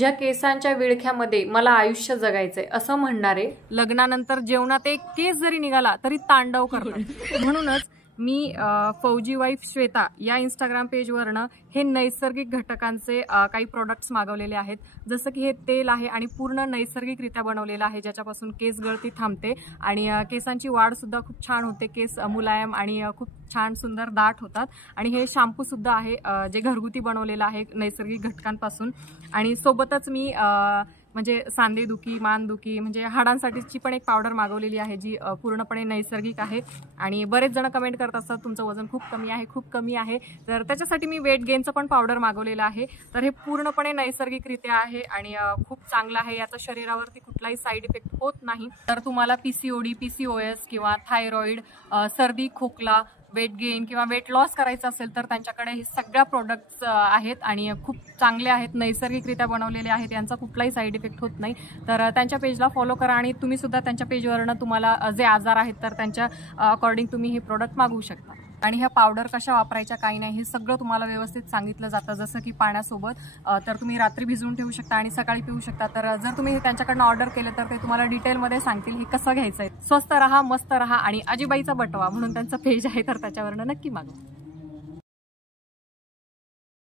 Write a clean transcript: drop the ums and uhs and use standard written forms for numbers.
ज्या केसांच्या विळख्यामध्ये मला आयुष्य जगायचंय असं म्हणणारे लग्नानंतर जेवणात एक केस जरी निघाला तरी तांडव करतात। म्हणूनच मी फौजी वाईफ श्वेता या इंस्टाग्राम पेजवरनं हे नैसर्गिक घटकांचे काही प्रोडक्ट्स मागवलेले आहेत। जसं की हे तेल आहे आणि पूर्ण नैसर्गिकरित्या बनवलेलं आहे, ज्याच्यापासून केस गळती थांबते आणि केसांची वाढ सुद्धा खूप छान होते, केस मुलायम आणि खूप छान सुंदर दाट होतात। आणि हे शॅम्पू सुद्धा आहे जे घरगुती बनवलेलं आहे नैसर्गिक घटकांपासून। आणि सोबतच मी म्हणजे सांधेदुखी, मानदुखी म्हणजे हाडांसाठीची पण एक पावडर मागवलेली आहे जी पूर्णपणे नैसर्गिक आहे। आणि बरेच जण कमेंट करत असतात तुमचं वजन खूप कमी आहे, खूप कमी आहे, तर त्याच्यासाठी मी वेट गेनचं पण पावडर मागवलेलं आहे। तर हे पूर्णपणे नैसर्गिकरित्या आहे आणि खूप चांगलं आहे, याचा शरीरावरती कुठलाही साईड इफेक्ट होत नाही। तर तुम्हाला PCOD, PCOS किंवा थायरॉइड, सर्दी, खोकला, वेट गेन किंवा वेट लॉस करायचं असेल तर त्यांच्याकडे हे सगळ्या प्रोडक्ट्स आहेत आणि खूप चांगले आहेत, नैसर्गिकरित्या बनवलेले आहेत, यांचा कुठलाही साईड इफेक्ट होत नाही। तर त्यांच्या पेजला फॉलो करा आणि तुम्ही सुद्धा त्यांच्या पेजवरनं तुम्हाला जे आजार आहेत तर त्यांच्या अकॉर्डिंग तुम्ही हे प्रोडक्ट मागवू शकता। आणि ह्या पावडर कशा वापरायच्या काही नाही हे सगळं तुम्हाला व्यवस्थित सांगितलं जातं, जसं की पाण्यासोबत। तर तुम्ही रात्री भिजवून ठेवू शकता आणि सकाळी पिऊ शकता। तर जर तुम्ही त्यांच्याकडनं ऑर्डर केलं तर ते तुम्हाला डिटेलमध्ये सांगतील हे कसं घ्यायचं आहे। स्वस्त रहा, मस्त रहा आणि आजीबाईचा बटवा म्हणून त्यांचं पेज आहे, तर त्याच्यावरनं नक्की मागवा।